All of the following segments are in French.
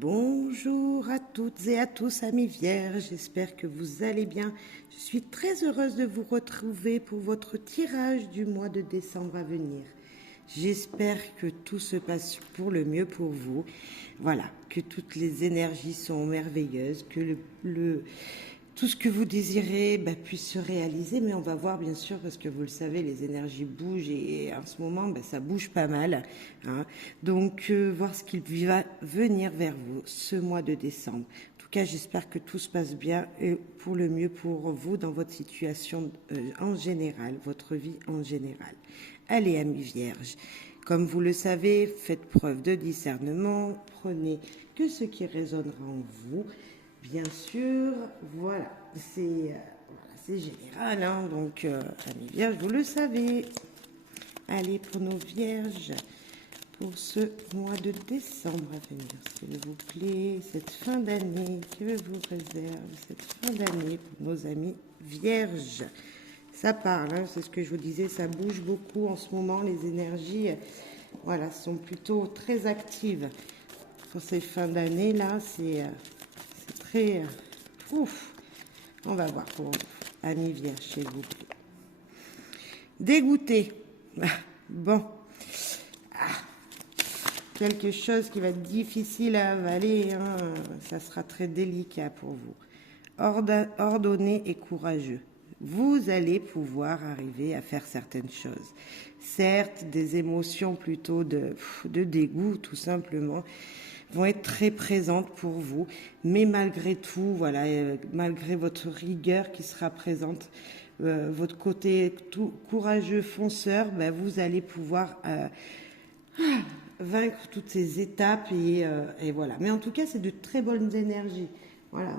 Bonjour à toutes et à tous, amis vierges, j'espère que vous allez bien. Je suis très heureuse de vous retrouver pour votre tirage du mois de décembre à venir. J'espère que tout se passe pour le mieux pour vous. Voilà, que toutes les énergies sont merveilleuses, que tout ce que vous désirez puisse se réaliser, mais on va voir bien sûr, parce que vous le savez, les énergies bougent et en ce moment, ça bouge pas mal. Hein. Donc, voir ce qu'il va venir vers vous ce mois de décembre. En tout cas, j'espère que tout se passe bien et pour le mieux pour vous dans votre situation en général, votre vie en général. Allez, amis vierges, comme vous le savez, faites preuve de discernement, prenez que ce qui résonnera en vous. Bien sûr, voilà, c'est général, hein, donc, amis vierges, vous le savez. Allez, pour nos vierges, pour ce mois de décembre à venir, s'il vous plaît, cette fin d'année, que vous réserve cette fin d'année pour nos amis vierges. Ça parle, hein, c'est ce que je vous disais, ça bouge beaucoup en ce moment, les énergies, voilà, sont plutôt très actives. Pour ces fins d'année, là, c'est très... ouf. On va voir pour vous, amis vierges, s'il vous plaît. Dégoûté. Bon. Quelque chose qui va être difficile à avaler, hein. Ça sera très délicat pour vous. Ordonné et courageux. Vous allez pouvoir arriver à faire certaines choses. Certes, des émotions plutôt de dégoût, tout simplement, vont être très présentes pour vous, mais malgré tout, voilà, malgré votre rigueur qui sera présente, votre côté tout courageux, fonceur, vous allez pouvoir vaincre toutes ces étapes et voilà. Mais en tout cas, c'est de très bonnes énergies. Voilà,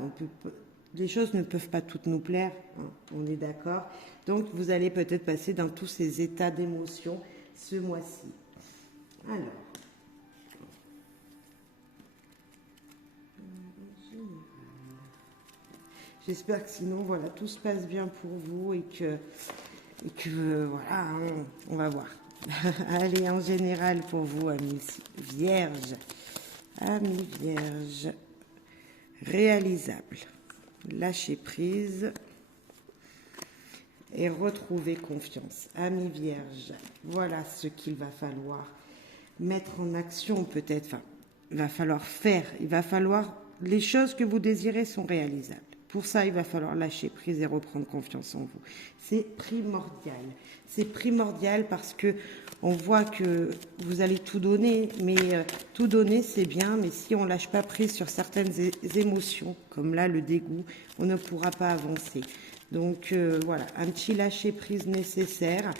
les choses ne peuvent pas toutes nous plaire, hein, on est d'accord. Donc, vous allez peut-être passer dans tous ces états d'émotion ce mois-ci. Alors. J'espère que sinon, voilà, tout se passe bien pour vous et que voilà, hein, on va voir. Allez, en général pour vous, amis vierges. Amis vierges. Réalisable. Lâcher prise et retrouver confiance. Amis vierges, voilà ce qu'il va falloir mettre en action peut-être. Enfin, il va falloir faire. Il va falloir... Les choses que vous désirez sont réalisables. Pour ça, il va falloir lâcher prise et reprendre confiance en vous. C'est primordial. C'est primordial parce que on voit que vous allez tout donner, mais tout donner, c'est bien, mais si on lâche pas prise sur certaines émotions, comme là, le dégoût, on ne pourra pas avancer. Donc, voilà, un petit lâcher prise nécessaire.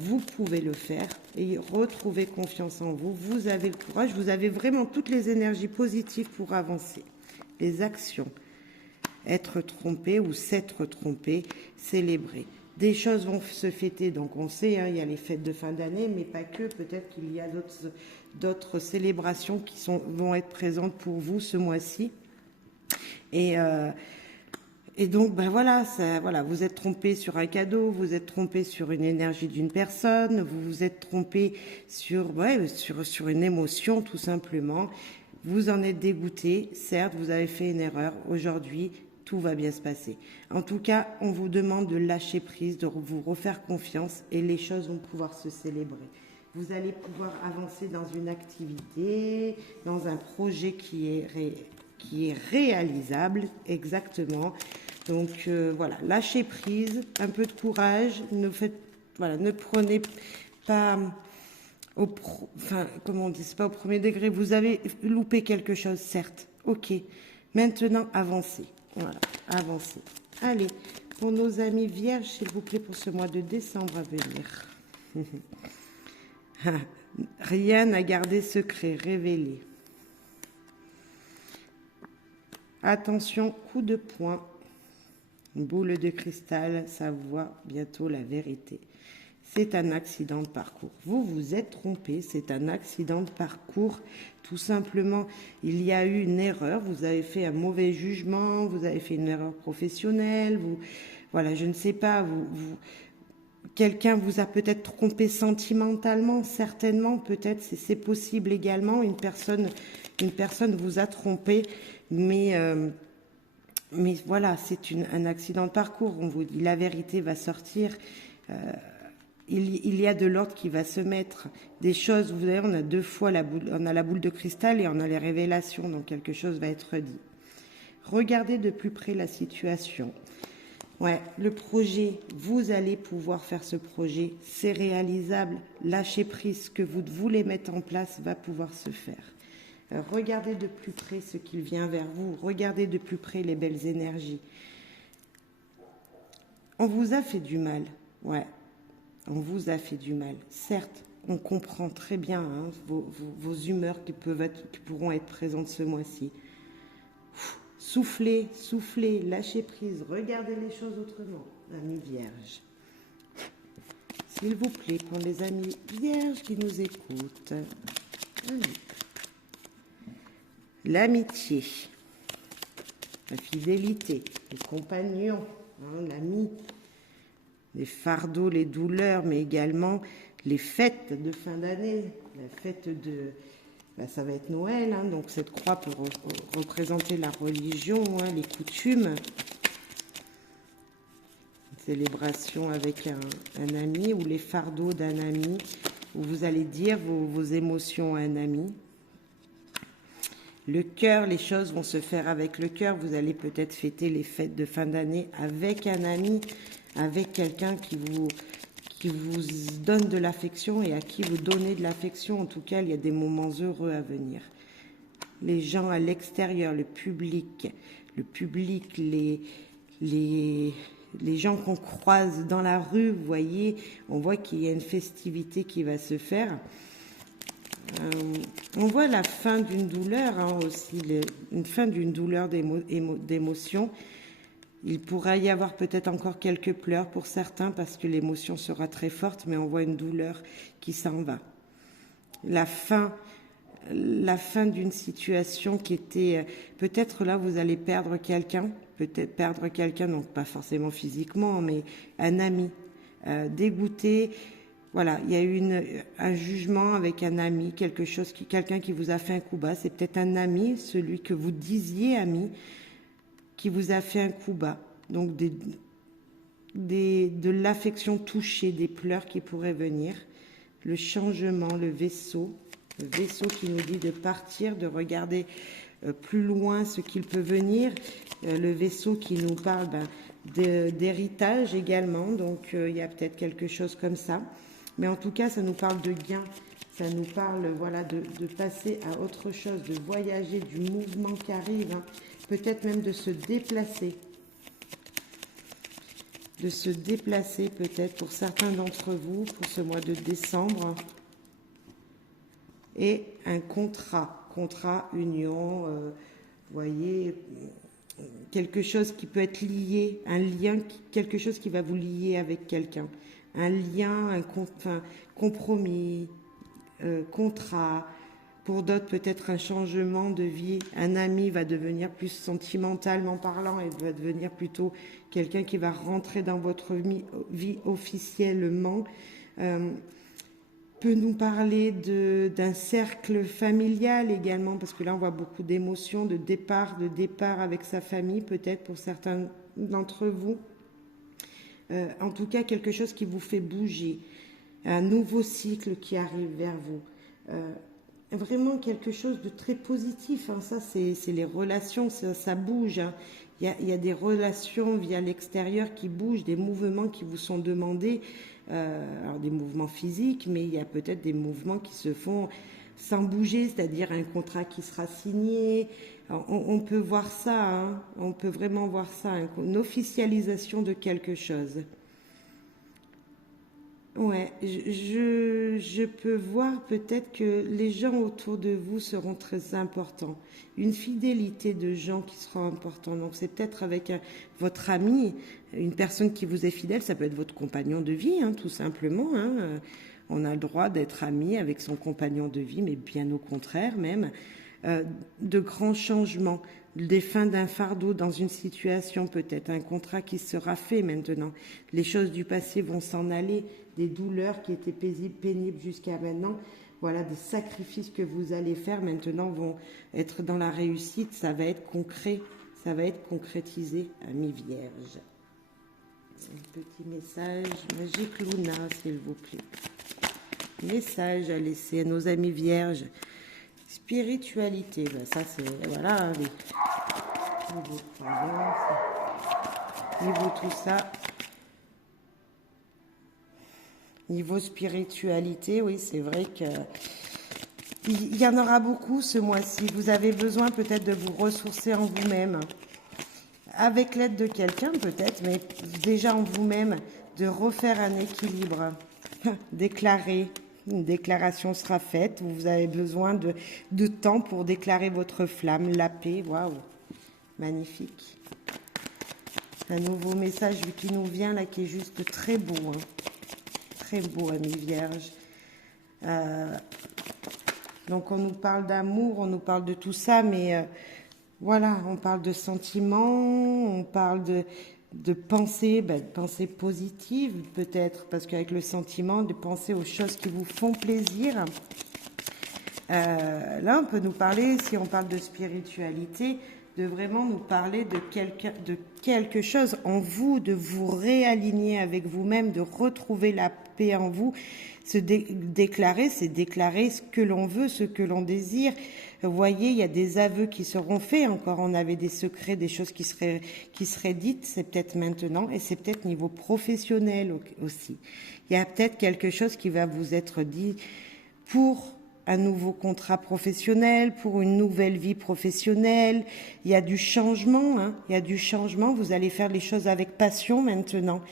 Vous pouvez le faire et retrouver confiance en vous. Vous avez le courage, vous avez vraiment toutes les énergies positives pour avancer. Les actions. Être trompé ou s'être trompé, célébrer. Des choses vont se fêter, donc on sait, hein, il y a les fêtes de fin d'année, mais pas que, peut-être qu'il y a d'autres célébrations qui vont être présentes pour vous ce mois-ci. Et donc, voilà, voilà, vous êtes trompé sur un cadeau, vous êtes trompé sur une énergie d'une personne, vous vous êtes trompé sur une émotion, tout simplement. Vous en êtes dégoûté, certes, vous avez fait une erreur. Aujourd'hui, tout va bien se passer. En tout cas, on vous demande de lâcher prise, de vous refaire confiance et les choses vont pouvoir se célébrer. Vous allez pouvoir avancer dans une activité, dans un projet qui est réalisable, exactement. Donc, voilà, lâchez prise, un peu de courage, ne prenez pas... comment on dit, c'est pas au premier degré, vous avez loupé quelque chose, certes, ok, maintenant avancez, voilà, avancez. Allez, pour nos amis vierges, s'il vous plaît, pour ce mois de décembre à venir. Rien à garder secret, révélé. Attention, coup de poing, boule de cristal, ça voit bientôt la vérité. C'est un accident de parcours. Vous vous êtes trompé, c'est un accident de parcours. Tout simplement, il y a eu une erreur, vous avez fait un mauvais jugement, vous avez fait une erreur professionnelle, voilà, je ne sais pas, quelqu'un vous a peut-être trompé sentimentalement, certainement, peut-être, c'est possible également, une personne Une personne vous a trompé, mais voilà, c'est un accident de parcours. On vous dit la vérité va sortir. Il y a de l'ordre qui va se mettre. Des choses, vous voyez, on a deux fois on a la boule de cristal et on a les révélations, donc quelque chose va être dit. Regardez de plus près la situation. Ouais, le projet, vous allez pouvoir faire ce projet, c'est réalisable. Lâchez prise, ce que vous voulez mettre en place va pouvoir se faire. Regardez de plus près ce qu'il vient vers vous. Regardez de plus près les belles énergies. On vous a fait du mal, ouais. On vous a fait du mal. Certes, on comprend très bien hein, vos humeurs qui pourront être présentes ce mois-ci. Soufflez, soufflez, lâchez prise, regardez les choses autrement. Amis vierges. S'il vous plaît, pour les amis vierges qui nous écoutent. L'amitié, la fidélité, le compagnon, hein, l'ami. Les fardeaux, les douleurs, mais également les fêtes de fin d'année. La fête de... ça va être Noël, hein, donc cette croix peut représenter la religion, hein, les coutumes. Une célébration avec un ami ou les fardeaux d'un ami, où vous allez dire vos émotions à un ami. Le cœur, les choses vont se faire avec le cœur. Vous allez peut-être fêter les fêtes de fin d'année avec un ami, avec quelqu'un qui vous donne de l'affection et à qui vous donnez de l'affection. En tout cas, il y a des moments heureux à venir. Les gens à l'extérieur, le public, les gens qu'on croise dans la rue, vous voyez, on voit qu'il y a une festivité qui va se faire. On voit la fin d'une douleur hein, aussi, une fin d'une douleur d'émotion. Il pourra y avoir peut-être encore quelques pleurs pour certains parce que l'émotion sera très forte, mais on voit une douleur qui s'en va. La fin d'une situation qui était... Peut-être là, vous allez perdre quelqu'un, donc pas forcément physiquement, mais un ami, dégoûté. Voilà, il y a eu un jugement avec un ami, quelqu'un qui vous a fait un coup bas. C'est peut-être un ami, celui que vous disiez ami, qui vous a fait un coup bas. Donc de l'affection touchée, des pleurs qui pourraient venir. Le changement, le vaisseau qui nous dit de partir, de regarder plus loin ce qu'il peut venir. Le vaisseau qui nous parle d'héritage également. Donc il y a peut-être quelque chose comme ça. Mais en tout cas, ça nous parle de gain. Ça nous parle voilà, de passer à autre chose, de voyager, du mouvement qui arrive. Hein. Peut-être même de se déplacer. De se déplacer peut-être pour certains d'entre vous pour ce mois de décembre. Et un contrat, union, voyez, quelque chose qui peut être lié, un lien, quelque chose qui va vous lier avec quelqu'un. Un lien, un compromis, contrat. Pour d'autres, peut-être un changement de vie. Un ami va devenir plus sentimentalement parlant et va devenir plutôt quelqu'un qui va rentrer dans votre vie officiellement. Peut nous parler d'un cercle familial également, parce que là, on voit beaucoup d'émotions, de départ avec sa famille, peut-être pour certains d'entre vous. En tout cas, quelque chose qui vous fait bouger. Un nouveau cycle qui arrive vers vous. Vraiment quelque chose de très positif. Hein. Ça, c'est les relations, ça bouge. Hein. Il y a des relations via l'extérieur qui bougent, des mouvements qui vous sont demandés. Alors des mouvements physiques, mais il y a peut-être des mouvements qui se font sans bouger, c'est-à-dire un contrat qui sera signé. On peut voir ça, hein. On peut vraiment voir ça, hein. Une officialisation de quelque chose. Ouais, je peux voir peut-être que les gens autour de vous seront très importants. Une fidélité de gens qui sera importante. Donc c'est peut-être avec votre ami, une personne qui vous est fidèle, ça peut être votre compagnon de vie, hein, tout simplement. Hein. On a le droit d'être ami avec son compagnon de vie, mais bien au contraire même. De grands changements, des fins d'un fardeau dans une situation, peut-être un contrat qui sera fait maintenant. Les choses du passé vont s'en aller, des douleurs qui étaient pénibles jusqu'à maintenant. voilà, des sacrifices que vous allez faire maintenant vont être dans la réussite. Ça va être concret, ça va être concrétisé, amis vierges. Un petit message magique Luna, s'il vous plaît. Message à laisser à nos amis vierges. Spiritualité, ben ça c'est, voilà, niveau croyance, niveau tout ça. Niveau spiritualité, oui, c'est vrai que il y en aura beaucoup ce mois-ci. Vous avez besoin peut-être de vous ressourcer en vous-même, avec l'aide de quelqu'un peut-être, mais déjà en vous-même, de refaire un équilibre, déclarer. Une déclaration sera faite. Vous avez besoin de temps pour déclarer votre flamme, la paix. Waouh, magnifique. Un nouveau message qui nous vient là, qui est juste très beau. Hein. Très beau, amis vierges. Donc on nous parle d'amour, on nous parle de tout ça, mais voilà, on parle de sentiments, on parle de pensée, de pensée positive peut-être, parce qu'avec le sentiment, de penser aux choses qui vous font plaisir. Là, on peut nous parler, si on parle de spiritualité, de vraiment nous parler de quelque chose en vous, de vous réaligner avec vous-même, de retrouver la paix en vous. Se déclarer, c'est déclarer ce que l'on veut, ce que l'on désire. Vous voyez, il y a des aveux qui seront faits. Encore, on avait des secrets, des choses qui seraient dites. C'est peut-être maintenant, et c'est peut-être niveau professionnel aussi. Il y a peut-être quelque chose qui va vous être dit pour un nouveau contrat professionnel, pour une nouvelle vie professionnelle. Il y a du changement, hein. Il y a du changement. Vous allez faire les choses avec passion maintenant.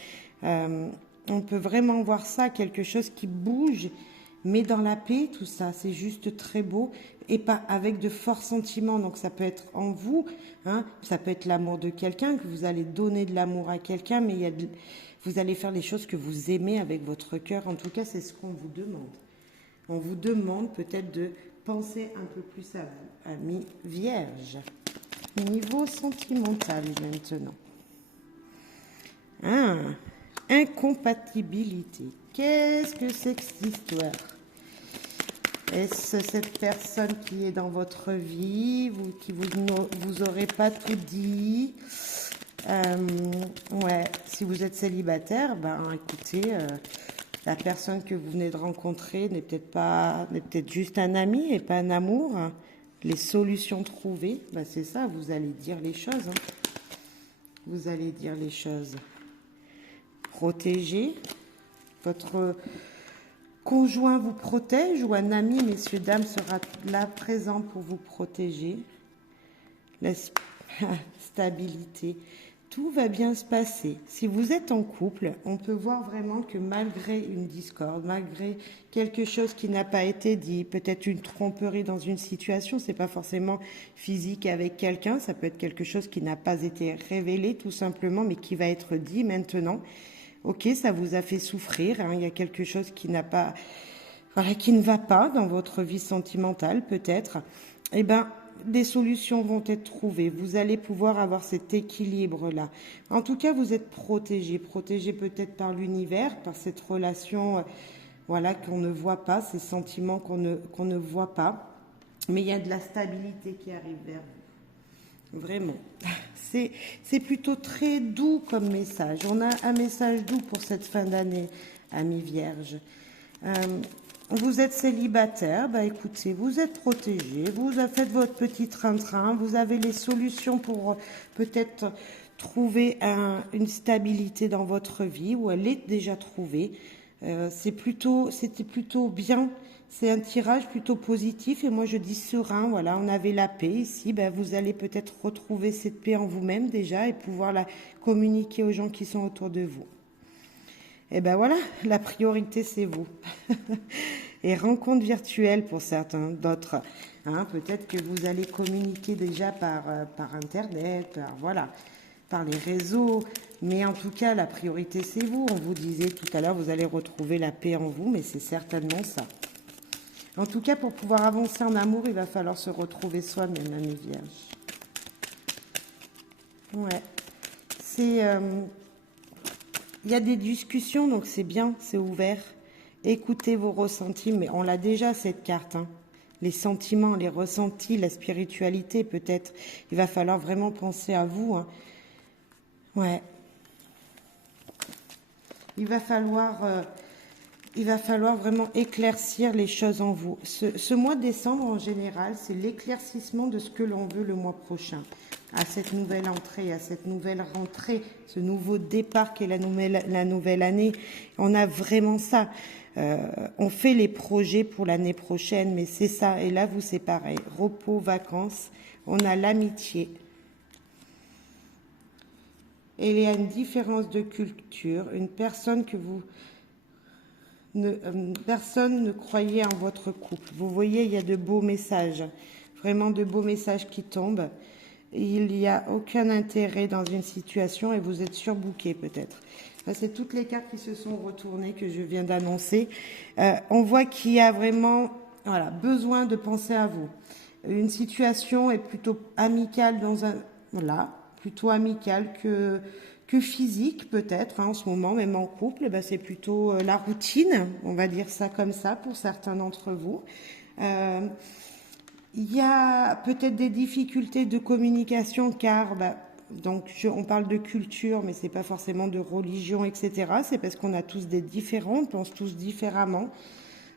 On peut vraiment voir ça, quelque chose qui bouge, mais dans la paix, tout ça, c'est juste très beau, et pas avec de forts sentiments. Donc ça peut être en vous, hein, ça peut être l'amour de quelqu'un, que vous allez donner de l'amour à quelqu'un, mais vous allez faire les choses que vous aimez avec votre cœur. En tout cas, c'est ce qu'on vous demande. On vous demande peut-être de penser un peu plus à vous, amis vierges. Niveau sentimental maintenant. Incompatibilité. Qu'est-ce que c'est que cette histoire? Est-ce cette personne qui est dans votre vie, qui vous aurez pas tout dit? Ouais, si vous êtes célibataire, écoutez, la personne que vous venez de rencontrer n'est peut-être juste un ami et pas un amour. Les solutions trouvées, c'est ça, vous allez dire les choses. Hein. Vous allez dire les choses. Protéger. Votre conjoint vous protège ou un ami, messieurs, dames, sera là présent pour vous protéger. La stabilité. Tout va bien se passer. Si vous êtes en couple, on peut voir vraiment que malgré une discorde, malgré quelque chose qui n'a pas été dit, peut-être une tromperie dans une situation, c'est pas forcément physique avec quelqu'un, ça peut être quelque chose qui n'a pas été révélé tout simplement, mais qui va être dit maintenant. Ok, ça vous a fait souffrir, hein, il y a quelque chose qui n'a pas, voilà, qui ne va pas dans votre vie sentimentale peut-être. Eh ben, des solutions vont être trouvées. Vous allez pouvoir avoir cet équilibre-là. En tout cas, vous êtes protégé peut-être par l'univers, par cette relation, voilà, qu'on ne voit pas, ces sentiments qu'on ne voit pas. Mais il y a de la stabilité qui arrive vers vous. Vraiment. C'est plutôt très doux comme message. On a un message doux pour cette fin d'année, amis vierges. Vous êtes célibataire, écoutez, vous êtes protégé, vous faites votre petit train-train, vous avez les solutions pour peut-être trouver une stabilité dans votre vie, ou elle est déjà trouvée. C'était plutôt bien. C'est un tirage plutôt positif et moi je dis serein, voilà, on avait la paix ici, vous allez peut-être retrouver cette paix en vous-même déjà et pouvoir la communiquer aux gens qui sont autour de vous. Et voilà, la priorité c'est vous. Et rencontre virtuelle pour certains, d'autres, hein, peut-être que vous allez communiquer déjà par internet, par les réseaux, mais en tout cas la priorité c'est vous. On vous disait tout à l'heure, vous allez retrouver la paix en vous, mais c'est certainement ça. En tout cas, pour pouvoir avancer en amour, il va falloir se retrouver soi-même, amis vierges. Ouais. Il y a des discussions, donc c'est bien, c'est ouvert. Écoutez vos ressentis, mais on l'a déjà cette carte, hein. Les sentiments, les ressentis, la spiritualité peut-être. Il va falloir vraiment penser à vous, hein. Ouais. Il va falloir vraiment éclaircir les choses en vous. Ce mois de décembre, en général, c'est l'éclaircissement de ce que l'on veut le mois prochain. À cette nouvelle entrée, à cette nouvelle rentrée, ce nouveau départ qu'est la nouvelle année. On a vraiment ça. On fait les projets pour l'année prochaine, mais c'est ça. Et là, vous, c'est pareil. Repos, vacances, on a l'amitié. Et il y a une différence de culture. Une personne que vous... personne ne croyait en votre couple. Vous voyez, il y a de beaux messages. Vraiment de beaux messages qui tombent. Il n'y a aucun intérêt dans une situation et vous êtes surbooké peut-être. C'est toutes les cartes qui se sont retournées que je viens d'annoncer. On voit qu'il y a vraiment besoin de penser à vous. Une situation est plutôt amicale plutôt amicale que physique peut-être, hein, en ce moment, même en couple. C'est plutôt la routine, on va dire ça comme ça pour certains d'entre vous. Il y a peut-être des difficultés de communication car on parle de culture, mais c'est pas forcément de religion, etc. C'est parce qu'on a tous des différents, on pense tous différemment.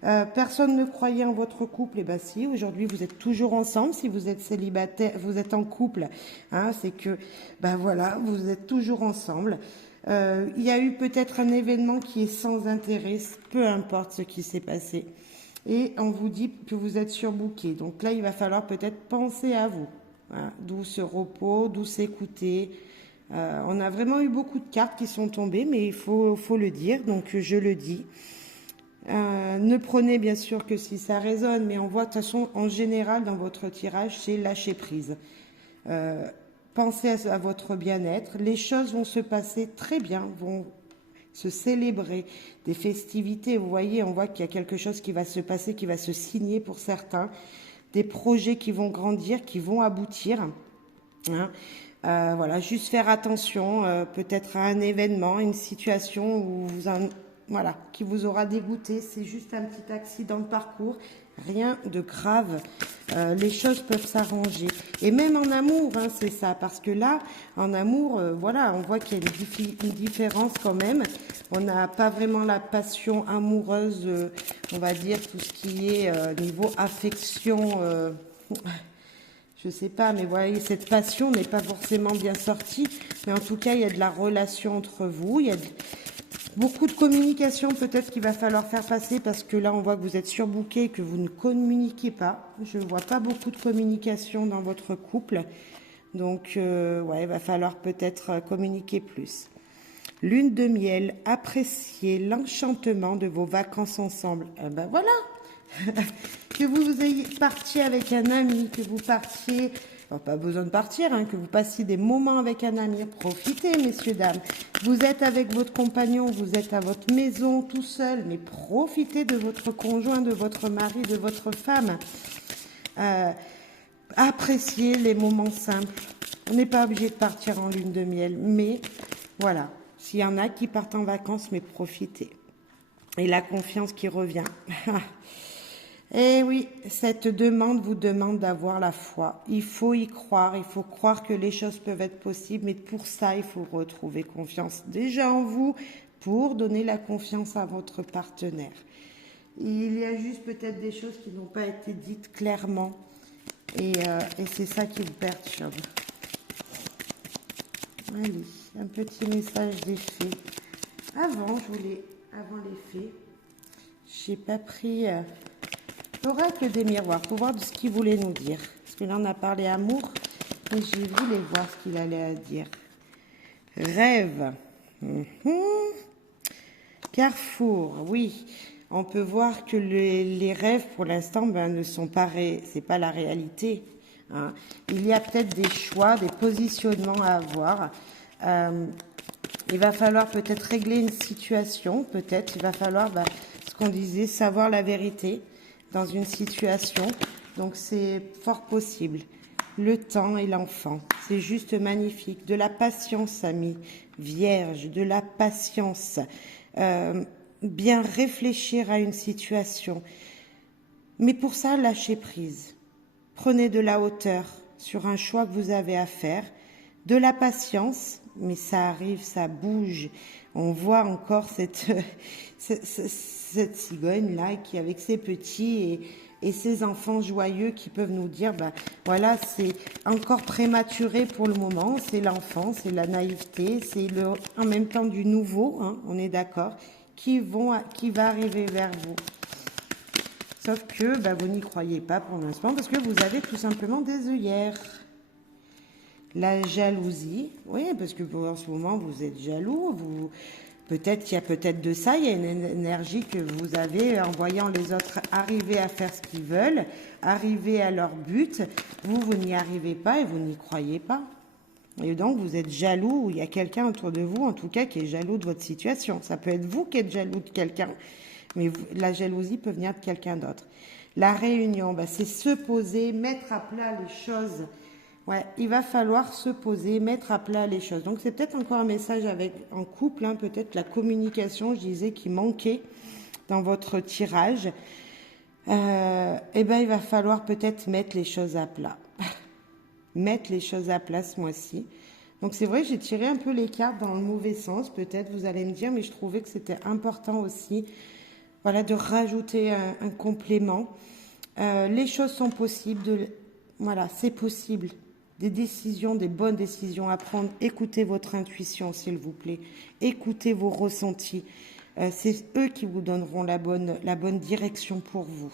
Personne ne croyait en votre couple, et si, aujourd'hui vous êtes toujours ensemble. Si vous êtes célibataire, vous êtes en couple, hein, c'est que, vous êtes toujours ensemble. Il y a eu peut-être un événement qui est sans intérêt, peu importe ce qui s'est passé. Et on vous dit que vous êtes surbooké. Donc là, il va falloir peut-être penser à vous. Hein, d'où ce repos, d'où s'écouter. On a vraiment eu beaucoup de cartes qui sont tombées, mais il faut le dire, donc je le dis. Ne prenez bien sûr que si ça résonne, mais on voit de toute façon, en général, dans votre tirage, c'est lâcher prise. Pensez à votre bien-être. Les choses vont se passer très bien, vont se célébrer, des festivités. Vous voyez, on voit qu'il y a quelque chose qui va se passer, qui va se signer pour certains, des projets qui vont grandir, qui vont aboutir. Hein. Juste faire attention, peut-être à un événement, une situation où qui vous aura dégoûté. C'est juste un petit accident de parcours, rien de grave. Les choses peuvent s'arranger. Et même en amour, hein, c'est ça. Parce que là, en amour, on voit qu'il y a une différence quand même. On n'a pas vraiment la passion amoureuse, on va dire, tout ce qui est niveau affection. Je sais pas, mais voyez, cette passion n'est pas forcément bien sortie. Mais en tout cas, il y a de la relation entre vous. Il y a beaucoup de communication peut-être qu'il va falloir faire passer parce que là, on voit que vous êtes surbooké, que vous ne communiquez pas. Je ne vois pas beaucoup de communication dans votre couple. Donc, il va falloir peut-être communiquer plus. Lune de miel, appréciez l'enchantement de vos vacances ensemble. Que vous ayez parti avec un ami, que vous partiez... pas besoin de partir, hein, que vous passiez des moments avec un ami. Profitez, messieurs, dames. Vous êtes avec votre compagnon, vous êtes à votre maison tout seul, mais profitez de votre conjoint, de votre mari, de votre femme. Appréciez les moments simples. On n'est pas obligé de partir en lune de miel, mais voilà. S'il y en a qui partent en vacances, mais profitez. Et la confiance qui revient. Eh oui, cette demande vous demande d'avoir la foi. Il faut y croire, il faut croire que les choses peuvent être possibles, mais pour ça, il faut retrouver confiance déjà en vous pour donner la confiance à votre partenaire. Il y a juste peut-être des choses qui n'ont pas été dites clairement et c'est ça qui vous perturbe. Allez, un petit message des fées. Avant les fées, j'ai pas pris... l'oracle des miroirs, pour voir de ce qu'il voulait nous dire. Parce que là, on a parlé amour, et j'ai voulu voir ce qu'il allait à dire. Rêve. Carrefour, oui. On peut voir que les rêves, pour l'instant, ne sont pas... c'est pas la réalité. Hein. Il y a peut-être des choix, des positionnements à avoir. Il va falloir peut-être régler une situation. Peut-être il va falloir, ce qu'on disait, savoir la vérité dans une situation, donc c'est fort possible. Le temps et l'enfant, c'est juste magnifique. De la patience, amis, vierge, de la patience. bien réfléchir à une situation. Mais pour ça, lâchez prise. Prenez de la hauteur sur un choix que vous avez à faire, de la patience, mais ça arrive, ça bouge. On voit encore cette cigogne-là qui, avec ses petits et ses enfants joyeux qui peuvent nous dire, ben voilà, c'est encore prématuré pour le moment, c'est l'enfance, c'est la naïveté, c'est en même temps du nouveau, hein, on est d'accord, qui va arriver vers vous. Sauf que ben, vous n'y croyez pas pour l'instant parce que vous avez tout simplement des œillères. La jalousie, oui, parce que en ce moment vous êtes jaloux, peut-être qu'il y a peut-être de ça, il y a une énergie que vous avez en voyant les autres arriver à faire ce qu'ils veulent, arriver à leur but, vous n'y arrivez pas et vous n'y croyez pas. Et donc vous êtes jaloux, ou il y a quelqu'un autour de vous en tout cas qui est jaloux de votre situation. Ça peut être vous qui êtes jaloux de quelqu'un, mais la jalousie peut venir de quelqu'un d'autre. La réunion, ben, c'est se poser, mettre à plat les choses. Ouais, il va falloir se poser, mettre à plat les choses. Donc c'est peut-être encore un message en couple, hein, peut-être la communication, je disais, qui manquait dans votre tirage. Eh ben il va falloir peut-être mettre les choses à plat. Mettre les choses à plat ce mois-ci. Donc c'est vrai, j'ai tiré un peu les cartes dans le mauvais sens, peut-être vous allez me dire, mais je trouvais que c'était important aussi, voilà, de rajouter un complément. Les choses sont possibles, voilà, c'est possible. Des décisions, des bonnes décisions à prendre. Écoutez votre intuition, s'il vous plaît. Écoutez vos ressentis. C'est eux qui vous donneront la bonne direction pour vous.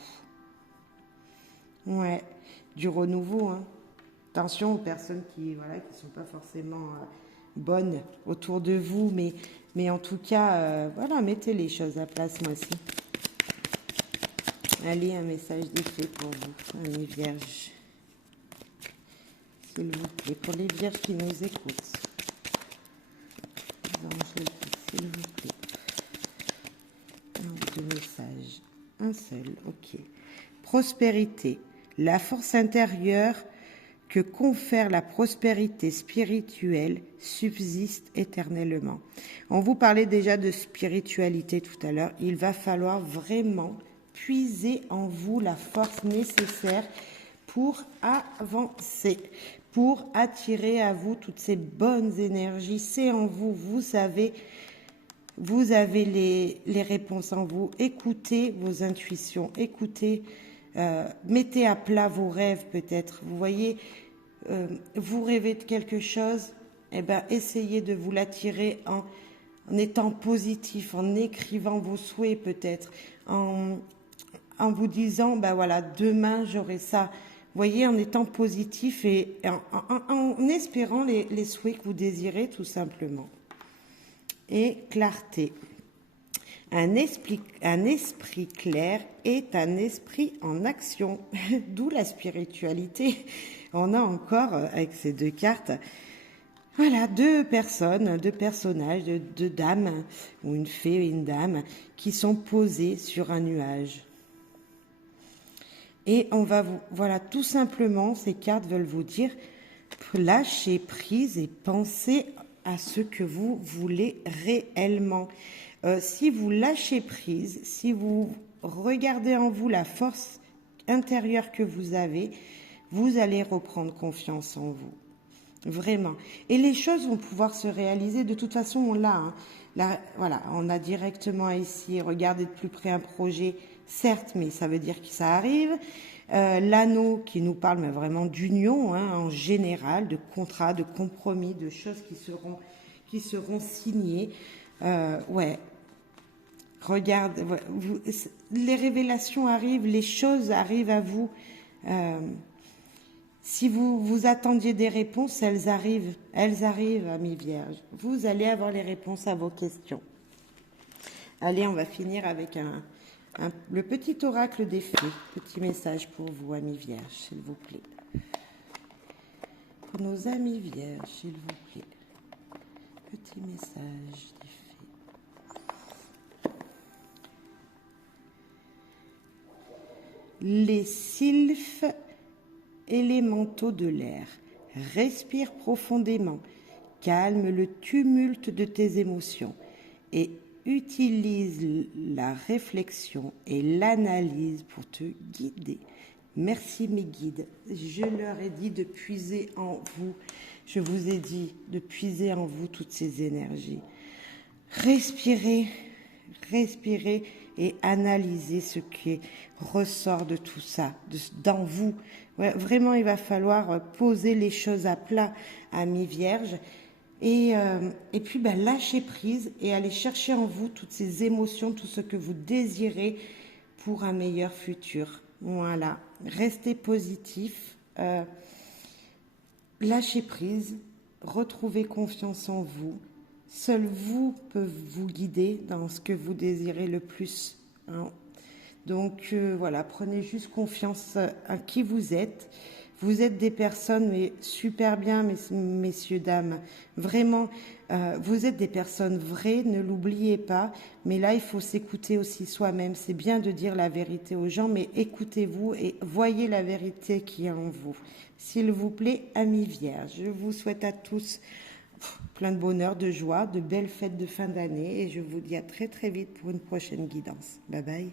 Ouais, du renouveau, hein. Attention aux personnes qui sont pas forcément bonnes autour de vous, mais en tout cas, voilà, mettez les choses à place, moi aussi. Allez, un message d'effet pour vous, amis vierges. S'il vous plaît, pour les vierges qui nous écoutent. S'il vous plaît. Deux messages. Un seul, ok. Prospérité. La force intérieure que confère la prospérité spirituelle subsiste éternellement. On vous parlait déjà de spiritualité tout à l'heure. Il va falloir vraiment puiser en vous la force nécessaire pour avancer, pour attirer à vous toutes ces bonnes énergies. C'est en vous, vous avez les réponses en vous. Écoutez vos intuitions, écoutez, mettez à plat vos rêves peut-être. Vous voyez, vous rêvez de quelque chose, eh ben, essayez de vous l'attirer en étant positif, en écrivant vos souhaits peut-être, en vous disant, ben voilà, demain j'aurai ça. Vous voyez, en étant positif et en espérant les souhaits que vous désirez tout simplement. Et clarté. Un esprit clair est un esprit en action, d'où la spiritualité. On a encore, avec ces deux cartes, voilà, deux personnages, deux dames, ou une fée et une dame, qui sont posées sur un nuage. Et on va voilà, tout simplement, ces cartes veulent vous dire, lâchez prise et pensez à ce que vous voulez réellement. Si vous lâchez prise, si vous regardez en vous la force intérieure que vous avez, vous allez reprendre confiance en vous. Vraiment. Et les choses vont pouvoir se réaliser. De toute façon, on l'a. Hein. Là, voilà, on a directement ici regardé de plus près un projet, certes, mais ça veut dire que ça arrive. L'anneau qui nous parle mais vraiment d'union, hein, en général, de contrats, de compromis, de choses qui seront signées. Ouais. Regarde, les révélations arrivent, les choses arrivent à vous. Si vous attendiez des réponses, elles arrivent, amis vierges. Vous allez avoir les réponses à vos questions. Allez, on va finir avec le petit oracle des fées. Petit message pour vous, amis vierges, s'il vous plaît. Pour nos amis vierges, s'il vous plaît. Petit message des fées. Les sylphes élémentaux de l'air. Respire profondément. Calme le tumulte de tes émotions et utilise la réflexion et l'analyse pour te guider. Merci mes guides. Je leur ai dit de puiser en vous. Je vous ai dit de puiser en vous toutes ces énergies. Respirez, respirez et analysez ce qui ressort de tout ça, dans vous. Ouais, vraiment, il va falloir poser les choses à plat, amis vierges. Et puis, lâcher prise et aller chercher en vous toutes ces émotions, tout ce que vous désirez pour un meilleur futur. Voilà, restez positif, lâchez prise, retrouvez confiance en vous. Seul vous pouvez vous guider dans ce que vous désirez le plus. Hein. Donc voilà, prenez juste confiance à qui vous êtes. Vous êtes des personnes, mais super bien, messieurs, dames. Vraiment, vous êtes des personnes vraies, ne l'oubliez pas. Mais là, il faut s'écouter aussi soi-même. C'est bien de dire la vérité aux gens, mais écoutez-vous et voyez la vérité qui est en vous. S'il vous plaît, amis vierges, je vous souhaite à tous plein de bonheur, de joie, de belles fêtes de fin d'année. Et je vous dis à très très vite pour une prochaine guidance. Bye bye.